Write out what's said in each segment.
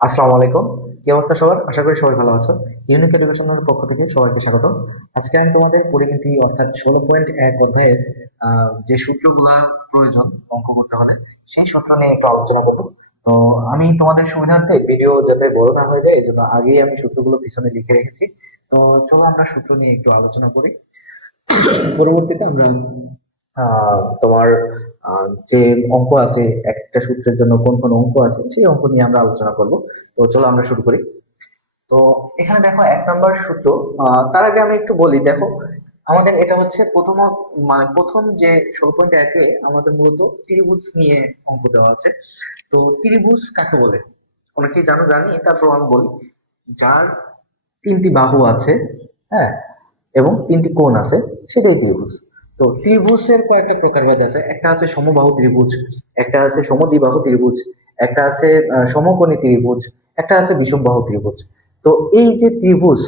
আসসালামু আলাইকুম। কি অবস্থা সবার? আশা করি সবাই ভালো আছো। ইউনিক এডুকেশনের পক্ষ থেকে সবাইকে স্বাগত। আজকে আমি তোমাদের পরিমিতি অর্থাৎ 16.1 অধ্যায়ের যে সূত্রগুলা প্রয়োজন অঙ্ক করতে হলে সেই সূত্র নিয়ে একটু আলোচনা করবো। তো আমি তোমাদের সুবিধার্থে ভিডিও যাতে বড় না হয়ে যায় এই জন্য আগেই আমি সূত্রগুলো পিছনে লিখে রেখেছি। তো চলো আমরা সূত্র নিয়ে একটু আলোচনা করি। পরবর্তীতে আমরা তোমার যে অঙ্ক আছে, একটা সূত্রের জন্য কোন কোন অঙ্ক আছে সেই অঙ্ক নিয়ে আমরা আলোচনা করব। তো চলো আমরা শুরু করি। তো এখানে দেখো 1 নম্বর সূত্র। তার আগে আমি একটু বলি, দেখো আমাদের এটা হচ্ছে মানে প্রথম যে 16.1-এ আমাদের মূলত ত্রিভুজ নিয়ে অঙ্ক দেওয়া আছে। তো ত্রিভুজ কাকে বলে অনেকেই জানি, তারপর আমি বলি। যার 3টি বাহু আছে, হ্যাঁ, এবং 3টি কোণ আছে, সেটাই ত্রিভুজ। তো ত্রিভুজের কয়েকটা প্রকারভেদ আছে। একটা আছে সমবাহু ত্রিভুজ, একটা আছে সমদ্বিবাহু ত্রিভুজ, একটা আছে সমকোণী ত্রিভুজ, একটা আছে বিষমবাহু ত্রিভুজ। তো এই যে ত্রিভুজ,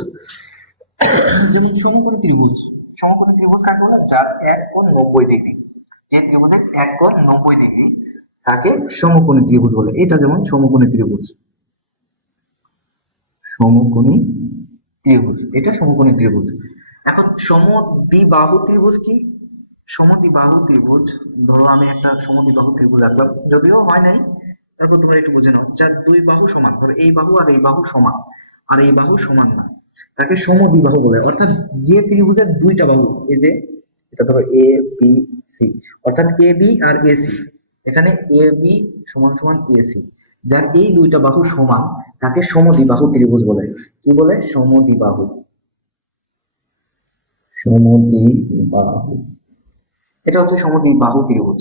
যেমন সমকোণী ত্রিভুজ কাকে বলে? যার এক কোণ 90 ডিগ্রি। যে ত্রিভুজের এক কোণ 90 ডিগ্রি তাকে সমকোণী ত্রিভুজ বলে। এটা যেমন সমকোণী ত্রিভুজ। সমকোণী ত্রিভুজ, এটা সমকোণী ত্রিভুজ। এখন সমদ্বিবাহু ত্রিভুজ কি? সমদ্বিবাহু ত্রিভুজ, ধরো আমি একটা সমদ্বিবাহু ত্রিভুজ আঁকলাম, যদিও হয় নাই, তারপর তোমরা একটু বুঝে নাও। যার দুই বাহু সমান, ধরো এই বাহু আর এই বাহু সমান, আর এই বাহু সমান না, তাকে সমদ্বিবাহু বলে। অর্থাৎ যে ত্রিভুজের 2টা বাহু, এই যে এটা ধরো এ বি সি, অর্থাৎ A B R A C, এখানে এ বি সমান সমান এ সি, যার এই 2টা বাহু সমান তাকে সমদ্বিবাহু ত্রিভুজ বলে। কি বলে? সমদ্বিবাহু। সমদ্বিবাহু, এটা হচ্ছে সমদ্বিবাহু ত্রিভুজ।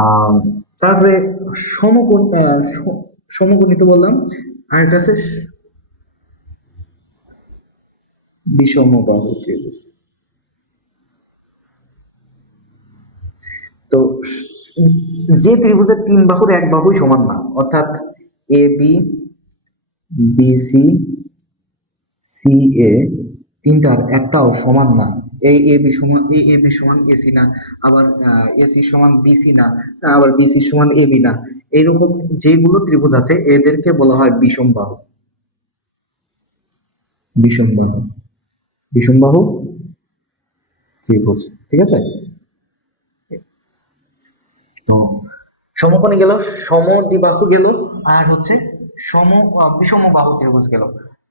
আহ তারপরে সমকোণ সমকোণী তো বললাম, আর এটা আছে বিষমবাহু ত্রিভুজ। তো যে ত্রিভুজের 3 বাহুর এক বাহুই সমান না, অর্থাৎ A B, B C, C এ, তিনটার একটাও সমান না। এই এ বি সমান এসি না, আবার এসি সমান বিসি না, আবার বিসি সমান এ বি না। এইরকম যেগুলো ত্রিভুজ আছে এদেরকে বলা হয় বিষমবাহু। বিষমবাহু, বিষমবাহু ত্রিভুজ। ঠিক আছে? তো সমকোণী গেল, সমদ্বিবাহু গেল, আর হচ্ছে বিষমবাহু ত্রিভুজ গেল।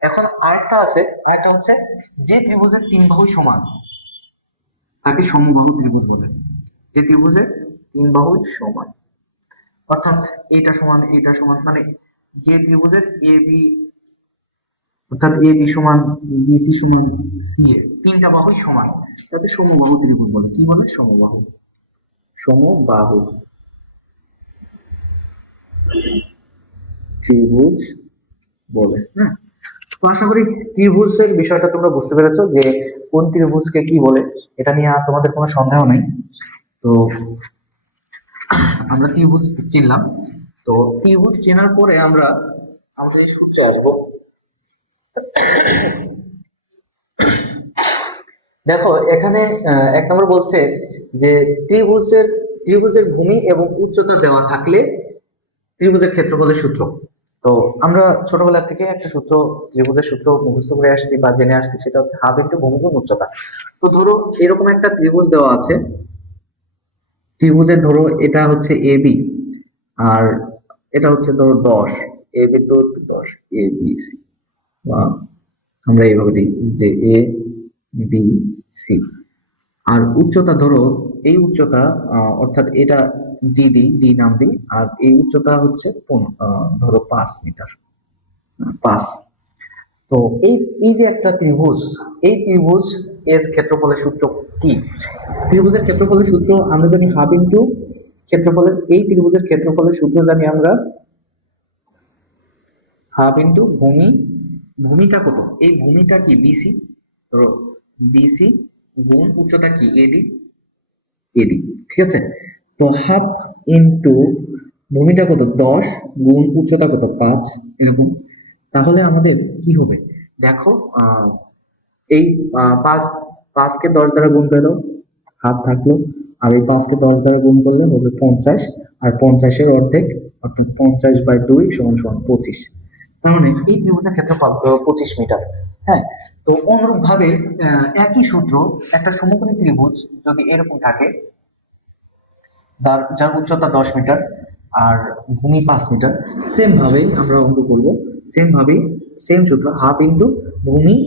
এখন আরেকটা হচ্ছে যে ত্রিভুজের 3 বাহুই সমান তাকে সমবাহু ত্রিভুজ বলে। যে ত্রিভুজের 3 বাহুই সমান, অর্থাৎ এটা সমান মানে যে ত্রিভুজের এ বি, অর্থাৎ এ বি সমান বিসি সমান সি এ, 3টা বাহুই সমান, তাকে সমবাহু ত্রিভুজ বলে। কি বলে? সমবাহু। সমবাহু ত্রিভুজ বলে। হ্যাঁ, তো আশা করি ত্রিভুজের বিষয়টা তোমরা বুঝতে পেরেছো যে কোন ত্রিভুজকে কি বলে। এটা নিয়ে আর তোমাদের কোনো সন্দেহ নেই। তো আমরা ত্রিভুজ চিনলাম। তো ত্রিভুজ চেনার পরে আমরা আমাদের এই সূত্রে আসবো। দেখো এখানে 1 নম্বর বলছে যে ত্রিভুজের ভূমি এবং উচ্চতা দেওয়া থাকলে ত্রিভুজের ক্ষেত্রফলের সূত্র। তো আমরা ছোটবেলা থেকে একটা সূত্র, ত্রিভুজের সূত্র মুখস্থ করে আসছি বা জেনে আসছি, সেটা হচ্ছে হাফ ইন্টু ভূমি গুণ উচ্চতা। তো ধরো এরকম একটা ত্রিভুজ দেওয়া আছে। ত্রিভুজের ধরো এটা হচ্ছে এ বি, আর এটা হচ্ছে ধরো 10, এ বি তো 10, এ বি সি, বা আমরা এইভাবে দিই যে এ বি সি। আর উচ্চতা ধরো, এই উচ্চতা অর্থাৎ এটা ডি নাম দিই, আর এই উচ্চতা হচ্ছে ধরো 5 মিটার, 5। তো এই এই যে একটা ত্রিভুজ, এই ত্রিভুজ এর ক্ষেত্রফলের সূত্র কি? ত্রিভুজের ক্ষেত্রফলের সূত্র আমরা জানি হাফ ইন্টু ক্ষেত্রফলের, এই ত্রিভুজের ক্ষেত্রফলের সূত্র জানি আমরা হাফ ইন্টু ভূমি। ভূমিটা কত? এই ভূমিটা কি? বিসি, ধরো বিসি গুণ উচ্চতা কি? এডি। ঠিক আছে? তো হাফ ইন্টু ভূমিটা কত? 10 গুণ উচ্চতা কত? 5, এরকম। তাহলে আমাদের কি হবে? দেখো, এই পাঁচ, 5কে 10 দ্বারা গুণ করে দাও, হাফ থাকলো। আর এই 5কে 10 দ্বারা গুণ করলে হবে 50, আর 50-এর অর্ধেক, অর্থাৎ 50/2 সমান সমান 25। তার মানে এই ত্রিভুজের ক্ষেত্রফল ধরো 25 মিটার। হ্যাঁ, তো অনুরূপ ভাবে একই সূত্র একটা সমকোণী ত্রিভুজ যদি এরকম থাকে, যার উচ্চতা 10 মিটার আর ভূমি 5 মিটার, সেম ভাবেই আমরা অঙ্ক করব। সেম ভাবেই সেম সূত্র, হাফ ইন্টু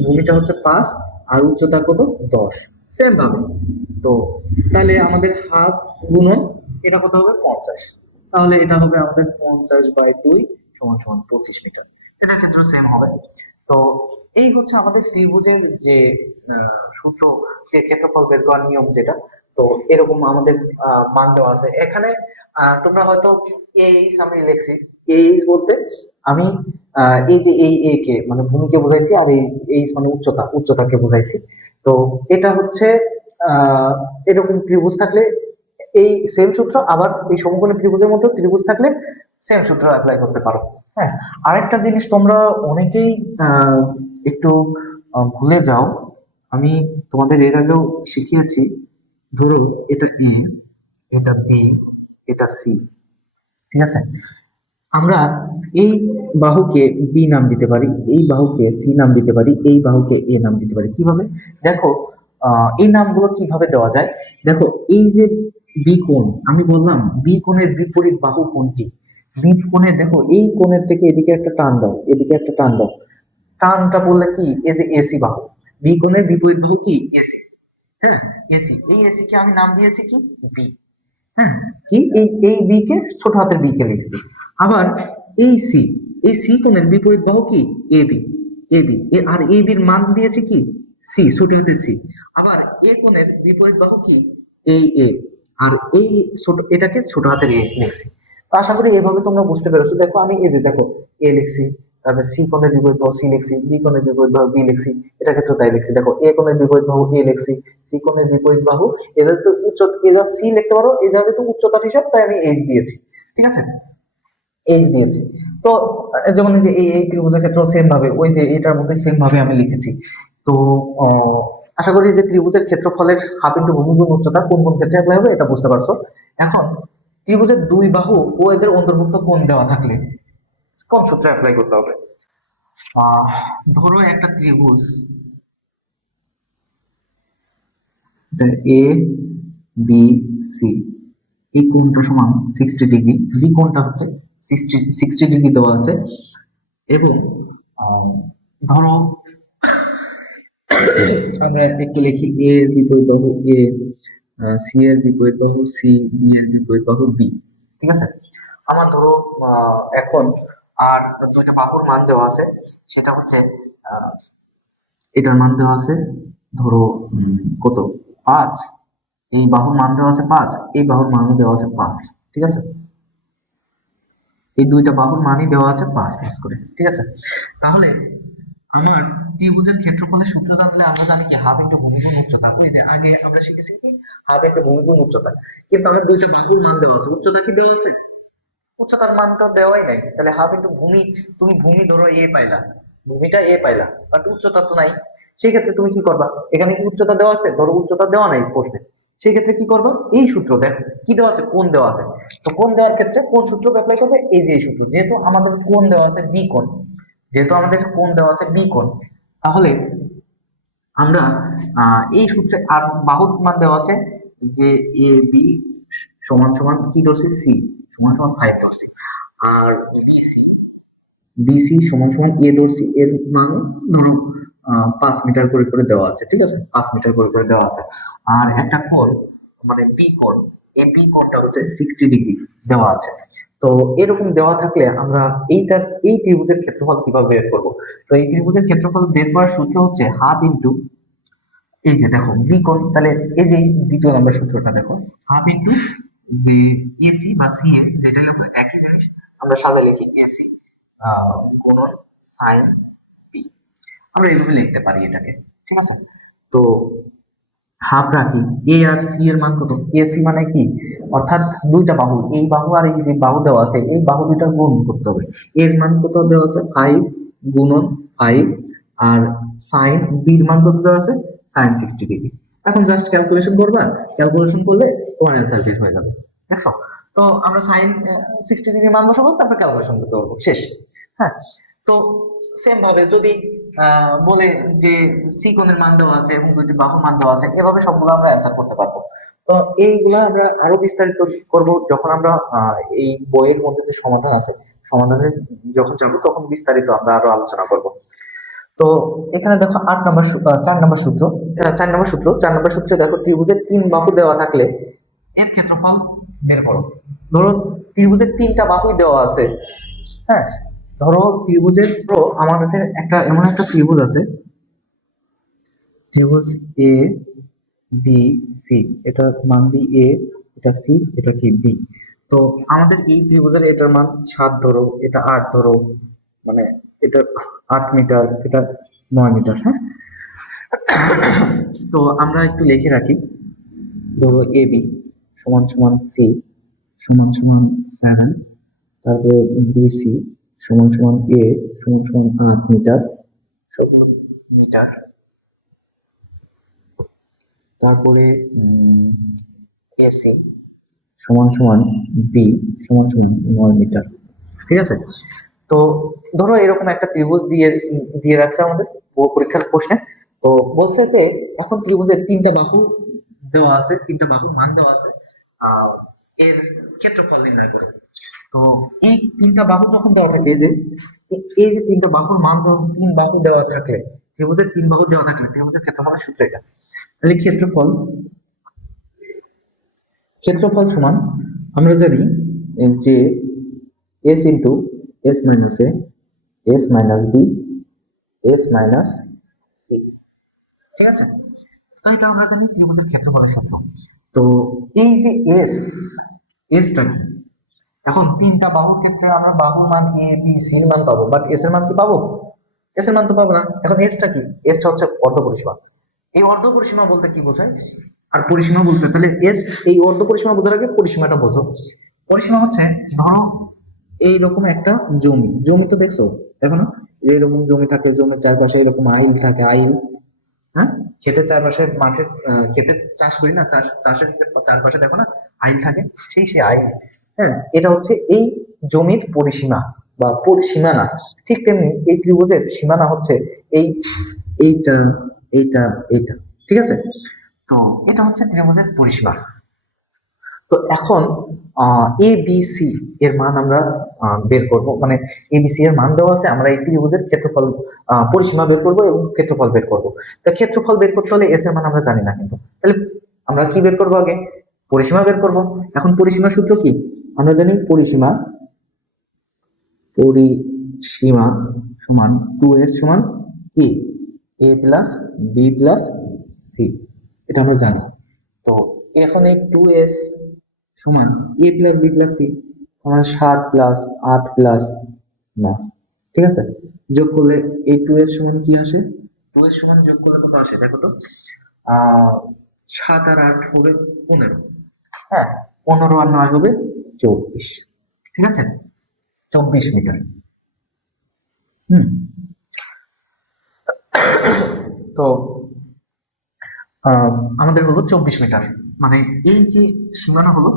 ভূমিটা হচ্ছে 5 আর উচ্চতা কত 10, সেম ভাবে। তো তাহলে আমাদের হাফ গুণন এটা কত হবে 50, তাহলে এটা হবে আমাদের 50/2 সমান সমান 25 মিটার। এটা ক্ষেত্রে সেম হবে। তো এই হচ্ছে আমাদের ত্রিভুজের যে সূত্র, ক্ষেত্রফল বের করার নিয়ম যেটা। তো এরকম আমাদের মান দেওয়া আছে এখানে। তোমরা হয়তো এইচ আমি লিখছি, এইচ বলতে আমি এই যে এই এ কে মানে ভূমিকে বোঝাইছি, আর এই এইচ মানে উচ্চতাকে বোঝাইছি। তো এটা হচ্ছে আহ এরকম ত্রিভুজ থাকলে এই সেম সূত্র, আবার এই সমকোণী ত্রিভুজের মধ্যে ত্রিভুজ থাকলে সেম সূত্র অ্যাপ্লাই করতে পারো। হ্যাঁ, আরেকটা জিনিস তোমরা অনেকেই আহ একটু ভুলে যাও, আমি তোমাদের এর আগেও শিখিয়েছি। ধরো এটা এ, এটা বি, এটা সি, ঠিক আছে? আমরা এই বাহুকে বি নাম দিতে পারি, এই বাহুকে সি নাম দিতে পারি, এই বাহুকে এ নাম দিতে পারি। কিভাবে দেখো, এই নামগুলো কিভাবে দেওয়া যায় দেখো। এই যে বি কোণ, আমি বললাম বি কোণের বিপরীত বাহু কোনটি? বি কোণের দেখো এই কোণের থেকে এদিকে একটা টান দাও, এদিকে একটা টান দাও। টানটা বললে কি, এই যে এসি বাহু, বি কোণের বিপরীত বাহু কি এসি। হ্যাঁ, এসি, এই এসি কে আমি নাম দিয়েছি কি বি। হ্যাঁ, কি এই বি কে ছোট হাতের বি কে লিখেছি। আবার এই সি, এই সি কোণের বিপরীত বাহু কি এ বি, আর এ বির মান দিয়েছি কি সি, ছোট হাতের সি। আবার এ কোণের বিপরীত বাহু কি এই এ, আর এই ছোট এটাকে ছোট হাতের এ লিখছি। তো আশা করি এভাবে তোমরা বুঝতে পেরেছো। দেখো আমি এই যে দেখো এ লিখছি, তারপর সি কোণের বিপরীত বাহু সি লিখছি, বি কোণের বিপরীত বাহু বি লিখছি, এটা ক্ষেত্রে তাই লিখছি। দেখো এ কোণের বিপরীত বাহু এ লিখছি, সি কোণের বিপরীত বাহু, এদের তো এরা সি লিখতে পারো, এদের তো উচ্চতার হিসাব, তাই আমি এইচ দিয়েছি। ঠিক আছে, এইচ দিয়েছি। তো যেমন এই যে এই ত্রিভুজের ক্ষেত্রে সেম ভাবে ওই যে এটার মধ্যে সেম ভাবে আমি লিখেছি। তো আশা করি যে ত্রিভুজের ক্ষেত্রফলের হাফ ইন্টু ভূমি গুণ উচ্চতা কোন কোন ক্ষেত্রে অ্যাপ্লাই হবে এটা বুঝতে পারছো। এখন ত্রিভুজের দুই বাহু ও এদের অন্তর্ভুক্ত কোণ দেওয়া থাকলে কোন সূত্র অ্যাপ্লাই করতে হবে? আহ ধরো একটা ত্রিভুজ এ বি সি, এই কোণটা সমান 60 ডিগ্রি, বি কোণটা হচ্ছে 60 ডিগ্রি দেওয়া আছে। এবং আহ, ধরো আমরা একটু লিখি এ এর বিপরীত বাহু এ, সি এর বিপরীত বাহু সি, বি এর বিপরীত বাহু বি। ঠিক আছে, আমার ধরো এখন আর দুইটা বাহুর মান দেওয়া আছে, সেটা হচ্ছে আহ, এটার মান দেওয়া আছে ধরো কত 5, এই বাহুর মান দেওয়া আছে 5, এই বাহুর মানও দেওয়া আছে 5। ঠিক আছে, এই দুইটা বাহুর মানই দেওয়া আছে 5 করে। ঠিক আছে, তাহলে আমার ত্রিভুজের ক্ষেত্রফলের সূত্র জানলে আমরা জানি কি হাফ ইন্টু ভূমি গুণ উচ্চতা। ওই যে আগে আমরা শিখেছি কি হাফ ইন্টু ভূমি গুণ উচ্চতা। কিন্তু আমার দুইটা বাহুর মান দেওয়া আছে, উচ্চতা কি দেওয়া আছে? উচ্চতার মান তো দেওয়াই নাই, তাহলে হাফ ইন্টু ভূমি, তুমি ভূমি ধরো এ পাইলা, ভূমিটা এ পাইলা, বাট উচ্চতা তো নাই। সেই ক্ষেত্রে তুমি কি করবা? এখানে কি উচ্চতা দেওয়া আছে? ধরো উচ্চতা দেওয়া নাই প্রশ্নে, সেই ক্ষেত্রে কি করবা? এই সূত্র দেখো কি দেওয়া আছে, কোণ দেওয়া আছে। তো কোণ দেওয়ার ক্ষেত্রে কোন সূত্র অ্যাপ্লাই করবে? এই যে এই সূত্র, যেহেতু আমাদের কোণ দেওয়া আছে বি কোণ, যেহেতু আমাদের কোণ দেওয়া আছে বি কোণ, তাহলে আমরা এই সূত্রে আর বাহুর মান দেওয়া আছে যে এ বি সমান সমান কি ধরছি সি সমান সমান 5 ধরছি, আর বিসি বিসি সমান সমান এ ধরছি, এর মান ধরো 5 মিটার করে করে দেওয়া আছে। ঠিক আছে, 5 মিটার করে করে দেওয়া আছে। আর একটা কোণ মানে বি কোণ, এই বি কোণটা হচ্ছে 60 ডিগ্রি দেওয়া আছে। তো এরকম দেওয়া থাকলে আমরা এই ত্রিভুজের ক্ষেত্রফল কিভাবে বের করব? তো এই ত্রিভুজের ক্ষেত্রফল বের করার সূত্র হচ্ছে হাফ ইন্টু, এই যে দেখো বি কোণ, তাহলে এই যে দ্বিতীয় নম্বর সূত্রটা দেখো, হাফ ইন্টু যে এসি বা সি এ, যেটা হলো একই জিনিস, আমরা সাদা লিখি এসি গুণন সাইন বি, আমরা এইভাবে লিখতে পারি এটাকে। ঠিক আছে, তো হাফ রাখি, এ আর সি এর মান কত? এসি মানে কি, অর্থাৎ দুইটা বাহু, এই বাহু আর এই যে বাহু দেওয়া আছে, এই বাহু দুইটা গুণ করতে হবে। এর মান কত দেওয়া আছে 5 গুণন 5, আর সাইন বির মান কত দেওয়া আছে সাইন 60 ডিগ্রি। এখন জাস্ট ক্যালকুলেশন করবা, ক্যালকুলেশন করলে তোমার অ্যান্সার বের হয়ে যাবে। দেখছো? তো আমরা সাইন 60 ডিগ্রি মান বসাবো, তারপর ক্যালকুলেশন করতে পারবো, শেষ। হ্যাঁ, তো সেম ভাবে যদি বলে যে সি কোণের মান দেওয়া আছে এবং দুইটি বাহুর মান দেওয়া আছে, এভাবে সবগুলো আমরা অ্যান্সার করতে পারবো। তো এইগুলা আমরা আরো বিস্তারিত করব যখন আমরা এই বইয়ের মধ্যে যে সমাধান আছে, সমাধানের যখন যাবো তখন বিস্তারিত আমরা আরো আলোচনা করব। তো এখানে দেখো 4 নম্বর সূত্র, 4 নম্বর সূত্রে দেখো ত্রিভুজের 3 বাহু দেওয়া থাকলে এর ক্ষেত্রফল বের করো। ধরো ত্রিভুজের 3টা বাহুই দেওয়া আছে। হ্যাঁ, ধরো আমাদের এমন একটা ত্রিভুজ আছে, ত্রিভুজ এ বি সি, এটা মান দি এ, এটা সি, এটা কি বি। তো আমাদের এই ত্রিভুজের এটার মান 7 ধরো, এটা 8 ধরো, মানে এটা 8 মিটার, এটা 9 মিটার। হ্যাঁ, তো আমরা একটু লিখে রাখি। ধরো এ বি সমান সমান সি সমান সমান 7, তারপরে বিসি সমান সমান এ সমান সমান 8 মিটার, সবগুলো মিটার। তারপরে এসি সমান সমান বি সমান সমান 9 মিটার। ঠিক আছে, তো ধরো এরকম একটা ত্রিভুজ দিয়ে দিয়ে রাখছে আমাদের পরীক্ষার প্রশ্নে। তো বলছে যে এখন ত্রিভুজের 3টা বাহু দেওয়া আছে, 3টা বাহুর মান দেওয়া আছে, আহ এর ক্ষেত্রফল নির্ণয় করে। তো এই 3টা বাহু যখন দেওয়া থাকে, এই যে 3টা বাহুর মান, যখন 3 বাহু দেওয়া থাকলে, ত্রিভুজের 3 বাহু দেওয়া থাকলে ত্রিভুজের ক্ষেত্রফলের সূত্র এটা। তাহলে ক্ষেত্রফল সমান আমরা জানি যে S into S minus A, S minus B, S minus C. ঠিক আছে, তো এটা আমরা জানি ত্রিভুজের ক্ষেত্রফলের সূত্র। তো এই যে এসটা কি, এখন 3টা বাহুর ক্ষেত্রে আমরা বাহুর মান এ বি সি এর মান পাবো, বাট এস এর মান কি পাবো? এস এর মান তো পাবো না। এখন এসটা কি? এসটা হচ্ছে অর্ধপরিসীমা। এই অর্ধপরিসীমা বলতে কি বোঝায়, আর পরিসীমা বলতে, তাহলে এই অর্ধপরিসীমা বোঝার আগে পরিসীমাটা বোঝো। পরিসীমা হচ্ছে, ধরো এইরকম একটা জমি তো দেখছো, দেখো না, এইরকম জমি থাকে, জমির চারপাশে এরকম আইল থাকে, আইল। হ্যাঁ, ক্ষেতের চারপাশে, মাঠে ক্ষেতে চাষ করি না, চাষের চারপাশে দেখো না আইল থাকে, সেই আইল। হ্যাঁ, এটা হচ্ছে এই জমির পরিসীমা বা সীমানা। ঠিক তেমনি এই ত্রিভুজের সীমানা হচ্ছে এই এইটা, এইটা, এইটা। ঠিক আছে, তো এটা হচ্ছে ত্রিভুজের পরিসীমা। তো এখন এ বি সি এর মান আমরা বের করব, মানে এ বি সি এর মান দেওয়া আছে, আমরা এই ত্রিভুজের ক্ষেত্রফল, পরিসীমা বের করব এবং ক্ষেত্রফল বের করব। তা ক্ষেত্রফল বের করতে হলে এস এর মান আমরা জানি না, কিন্তু তাহলে আমরা কি বের করব? আগে পরিসীমা বের করব। এখন পরিসীমার সূত্র কি? আমরা জানি পরিসীমা সমান 2s সমান কি, এ প্লাস বি প্লাস সি, এটা আমরা জানি। তো এখন এই 2s সমান এ প্লাস বি প্লাস সি, আমার 7 প্লাস 8 প্লাস 9। ঠিক আছে, যোগ করলে এই 2s সমান কি আসে? 2s সমান যোগ করলে কত আসে দেখো তো, 7 আর 8 হবে 15। হ্যাঁ, 15 আর 9 হবে 24। ঠিক আছে, 24 মিটার। হুম, তো আমাদের হলো 24 মিটার, মানে এই যে সীমানা হলো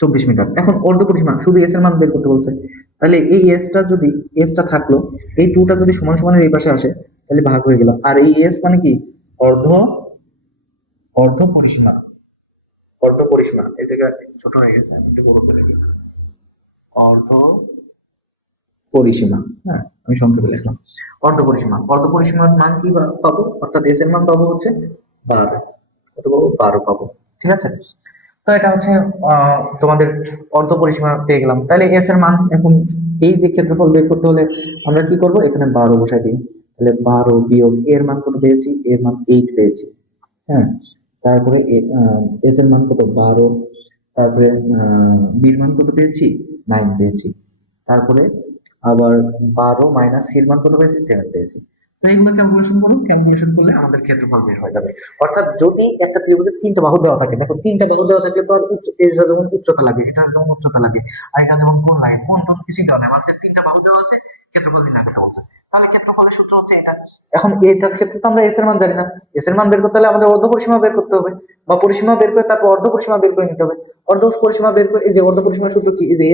24 মিটার। এখন অর্ধপরিসীমা শুধু এস এর মান বের করতে বলছে, তাহলে এই এসটা যদি, এসটা থাকলো, এই টুটা যদি সমান সমানের এই পাশে আসে, তাহলে ভাগ হয়ে গেল। আর এই এস মানে কি, অর্ধ অর্ধপরিসীমা। অর্ধপরিসীমা এই জায়গায় ছোট হয়ে গেছে, আমি একটু বড় করে লিখি। অর্ধ পরিসীমা, হ্যাঁ আমি সংক্ষেপে লিখলাম অর্ধপরিসীমা। অর্ধপরিসীমার মান কি পাবো, অর্থাৎ এস এর মান পাবো হচ্ছে 12। কত পাবো? 12 পাবো। ঠিক আছে, তো এটা হচ্ছে তোমাদের অর্ধপরিসীমা পেয়ে গেলাম। তাহলে এস এর মান এখন, এই যে ক্ষেত্রফল বের করতে হলে আমরা কি করব, এখানে 12 বসাই দিই। তাহলে 12 বিয়োগ এর মান কত পেয়েছি, এর মান 8 পেয়েছি। হ্যাঁ, তারপরে এস এর মান কত, 12। তারপরে বির মান কত পেয়েছি, 9 পেয়েছি। তারপরে আবার 12 মাইনাস সি এর মান কত পেয়েছি, 7 পেয়েছি। তো এইগুলো ক্যালকুলেশন করুন, ক্যালকুলেশন করলে আমাদের ক্ষেত্রফল বের হয়ে যাবে। অর্থাৎ যদি একটা ত্রিভুজের 3টা বাহু দেওয়া থাকে, দেখো 3টা বাহু দেওয়া থাকলে তো আর এটা যেমন উচ্চতা লাগে, এটা যেমন উচ্চতা লাগে, আর এটা যেমন কোণ লাগে, কোণ তো কিছুই দেওয়া নেই, মাত্র 3টা বাহু দেওয়া আছে, ক্ষেত্রফল নির্ণয় করতে বলছে। তাহলে ক্ষেত্রফলের সূত্র হচ্ছে এটা। এখন এটার ক্ষেত্রে তো আমরা এস এর মান জানি না, এস এর মান বের করতে হলে আমাদের অর্ধ পরিসীমা বের করতে হবে, বা পরিসীমা বের করে তারপর অর্ধ পরিসীমা বের করে নিতে হবে। অর্ধ পরিসীমা বের করে, এই যে অর্ধ পরিসীমার সূত্র কি, এই যে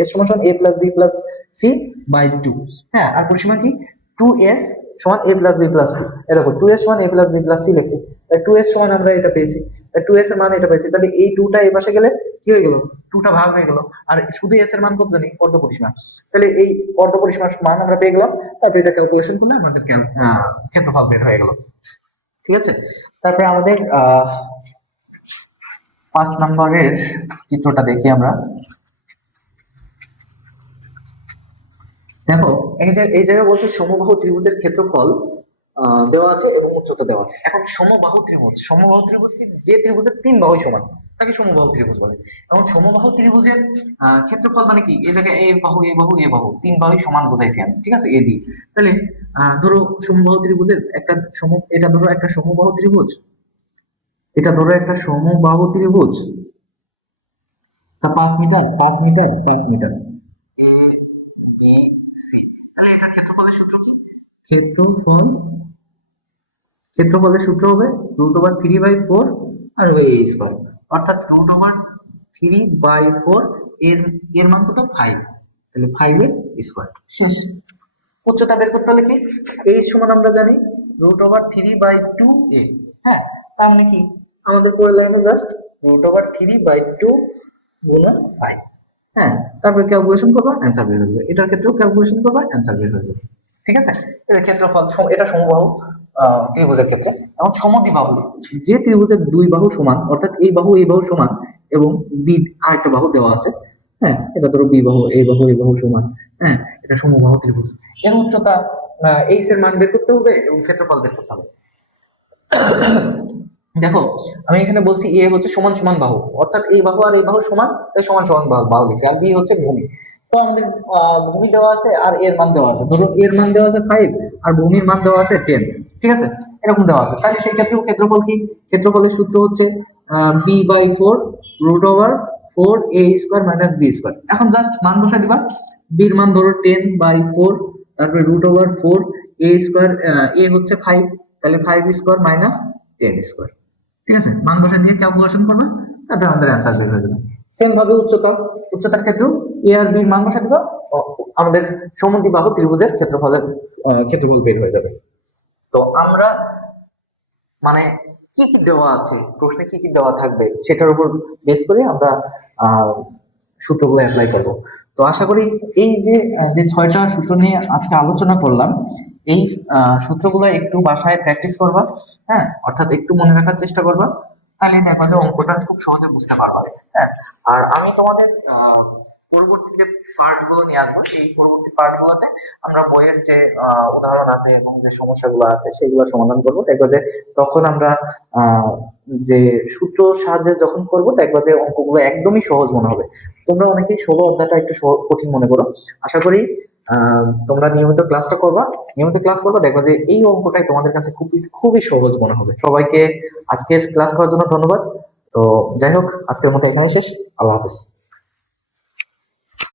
এস সমান a plus B plus C by 2। হ্যাঁ, আর পরিসীমা কি, 2s সমান a প্লাস বি প্লাস 2। দেখো 2s সমান a plus B plus C লিখছি, তাই 2s সমান আমরা এটা পেয়েছি, তাই 2s এর মান এটা পেয়েছি। তাহলে এই 2টা এই পাশে গেলে কি হয়ে গেল, 2টা ভাগ হয়ে গেল, আর শুধু s এর মান কত জানি, অর্ধ পরিসীমা। তাহলে এই অর্ধ পরিসীমার মান আমরা পেয়ে গেলাম, তারপর এটা ক্যালকুলেশন করলে আমাদের ক্ষেত্রফল বের হয়ে গেল। ঠিক আছে, তারপরে আমাদের 5 নম্বরের চিত্রটা দেখি আমরা। দেখো এই জায়গায় বলছে সমবাহু ত্রিভুজের ক্ষেত্রফল দেওয়া আছে এবং উচ্চতা দেওয়া আছে। এখন সমবাহু ত্রিভুজ কি, যে ত্রিভুজের 3 বাহুই সমান তাকে সমবাহু ত্রিভুজ বলে। এবং সমবাহু ত্রিভুজের ক্ষেত্রফল মানে কি, এই জায়গায় এ বাহু এ বাহু এ বাহু 3 বাহুই সমান বোঝাইছি আমি, ঠিক আছে, এ ডি। তাহলে ধরো সমবাহু ত্রিভুজের একটা এটা ধরো একটা সমবাহু ত্রিভুজ, এটা ধরো একটা সমবাহু ত্রিভুজ, তা 5 metre 5 metre 5 metre, A B C. তাহলে এটা ক্ষেত্রফলের সূত্র কি, ক্ষেত্রফলের সূত্র হবে √3/4 আর ওই a স্কয়ার, অর্থাৎ √3/4 এর এর মান কত, 5, তাহলে 5 এর স্কয়ার। শেষ। উচ্চতা বের করতে হলে কি, a সমান আমরা জানি √3/2a। হ্যাঁ, তার মানে কি, আমাদের পরের লাইনে জাস্ট √3/2 গুণন 5। হ্যাঁ, তারপরে ক্যালকুলেশন করবা, অ্যান্সার বের হয়ে যাবে। এটার ক্ষেত্রেও ক্যালকুলেশন করবা, অ্যান্সার বের হয়ে যাবে। ঠিক আছে, এর ক্ষেত্রফল এটা সমবাহু ত্রিভুজের ক্ষেত্রে। এবং সমদ্বিবাহু, যে ত্রিভুজের 2 বাহু সমান, অর্থাৎ এই বাহু সমান এবং বি আরেকটা বাহু দেওয়া আছে। হ্যাঁ, এটা ধরো বি বাহু এই বাহু সমান। হ্যাঁ, এটা সমবাহু ত্রিভুজ। এর উচ্চতা এইচ এর মান বের করতে হবে এবং ক্ষেত্রফল বের করতে হবে। দেখো আমি এখানে বলছি এ হচ্ছে সমান সমান বাহু, অর্থাৎ এই বাহু আর এই বাহু সমান, তাই সমান সমান বাহু লিখছি। আর বি হচ্ছে ভূমি। তো আমাদের ভূমি দেওয়া আছে আর এর মান দেওয়া আছে, ধরুন এর মান দেওয়া আছে 5 আর ভূমির মান দেওয়া আছে 10। ঠিক আছে, এরকম দেওয়া আছে। তাহলে সেই ক্ষেত্রে ক্ষেত্রফল কি, ক্ষেত্রফলের সূত্র হচ্ছে b/4 √4a² মাইনাস b²। এখন জাস্ট মান বসাই দিবা, বির মান ধরো 10/4, তারপরে √4a², এ হচ্ছে 5, তাহলে 5² মাইনাস 10²। ঠিক আছে, মান বসা দিয়ে ক্যালকুলেশন করবা, তারপরে আমাদের অ্যান্সার বের হয়ে যাবে। সেম ভাবে উচ্চতার ক্ষেত্রেও এ আর বি মান বসা দিবা, আমাদের সমদ্বিবাহু ত্রিভুজের ক্ষেত্রফল বের হয়ে যাবে। তো আমরা মানে কি কি দেওয়া আছে, প্রশ্নে কি কি দেওয়া থাকবে সেটার উপর বেস করে আমরা সূত্রগুলো অ্যাপ্লাই করব। তো আশা করি এই যে 6টা সূত্র নিয়ে আজকে আলোচনা করলাম, এই সূত্রগুলো একটু বাসায় প্র্যাকটিস করবা। হ্যাঁ, অর্থাৎ একটু মনে রাখার চেষ্টা করবা, তাহলে দেখবা যে অঙ্কটা খুব সহজে বুঝতে পারবা। হ্যাঁ, আর আমি তোমাদের পরবর্তী যে পার্ট গুলো নিয়ে আসবো, এই পরবর্তী পার্ট গুলোতে আমরা বইয়ের যে উদাহরণ আছে এবং যে সমস্যাগুলো আছে সেগুলো সমাধান করবো। দেখবো যে তখন আমরা যে সূত্র সাহায্যে যখন করবো, দেখবো যে অঙ্কগুলো একদমই সহজ মনে হবে। তোমরা অনেকেই 16 অধ্যায়টা একটু কঠিন মনে করো। আশা করি তোমরা নিয়মিত ক্লাস করবা, দেখবা যে এই অঙ্কটাই তোমাদের কাছে খুবই খুবই সহজ মনে হবে। সবাইকে আজকের ক্লাস করার জন্য ধন্যবাদ। তো যাই হোক, আজকের মতো এখানে শেষ। আল্লাহ হাফেজ।